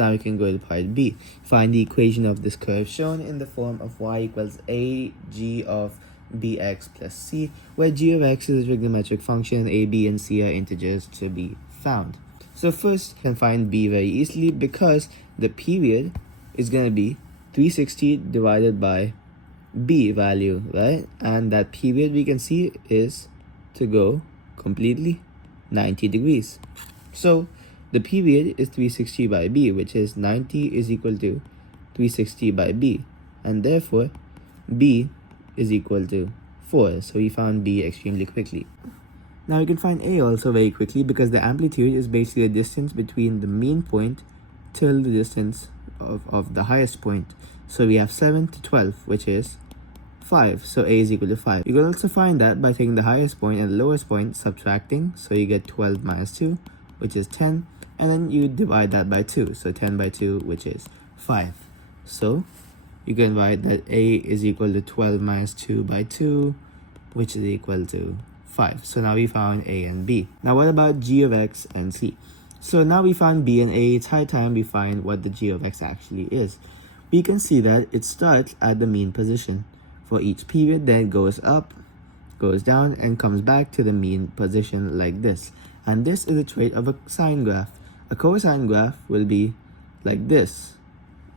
So now we can go to part B. Find the equation of this curve shown in the form of y equals a g of bx plus c, where g of x is a trigonometric function, a, b, and c are integers to be found. So first, you can find b very easily because the period is going to be 360 divided by b value, right? And that period we can see is to go completely 90 degrees. So the period is 360 by b, which is 90 is equal to 360 by b, and therefore b is equal to 4. So we found b extremely quickly. Now we can find a also very quickly because the amplitude is basically the distance between the mean point till the distance of the highest point. So we have 7 to 12, which is 5. So a is equal to 5. You can also find that by taking the highest point and the lowest point, subtracting. So you get 12 minus 2, which is 10. And then you divide that by 2. So 10 by 2, which is 5. So you can write that a is equal to 12 minus 2 by 2, which is equal to 5. So now we found a and b. Now what about g of x and c? So now we found b and a. It's high time we find what the g of x actually is. We can see that it starts at the mean position for each period, then it goes up, goes down, and comes back to the mean position like this. And this is a trait of a sine graph. A cosine graph will be like this.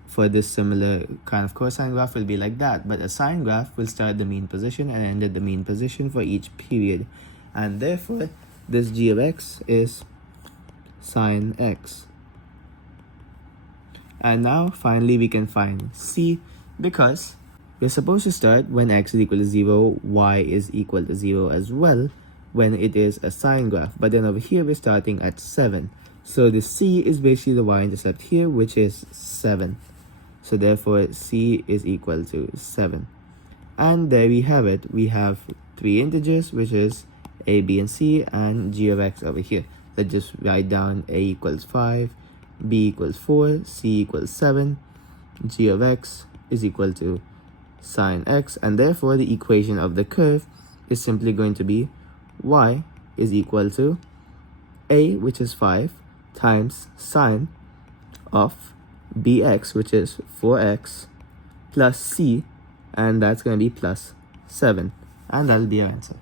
For this similar kind of cosine graph will be like that, but a sine graph will start at the mean position and end at the mean position for each period, and therefore this g of x is sine x. And now finally we can find c, because we're supposed to start when x is equal to 0, y is equal to 0 as well when it is a sine graph, but then over here we're starting at 7. So the c is basically the y-intercept here, which is 7. So therefore c is equal to 7. And there we have it. We have three integers, which is a, b, and c, and g of x over here. Let's just write down a equals 5, b equals 4, c equals 7, g of x is equal to sine x, and therefore the equation of the curve is simply going to be y is equal to a, which is 5, times sine of bx, which is 4x, plus c, and that's going to be plus 7, and that'll be our answer.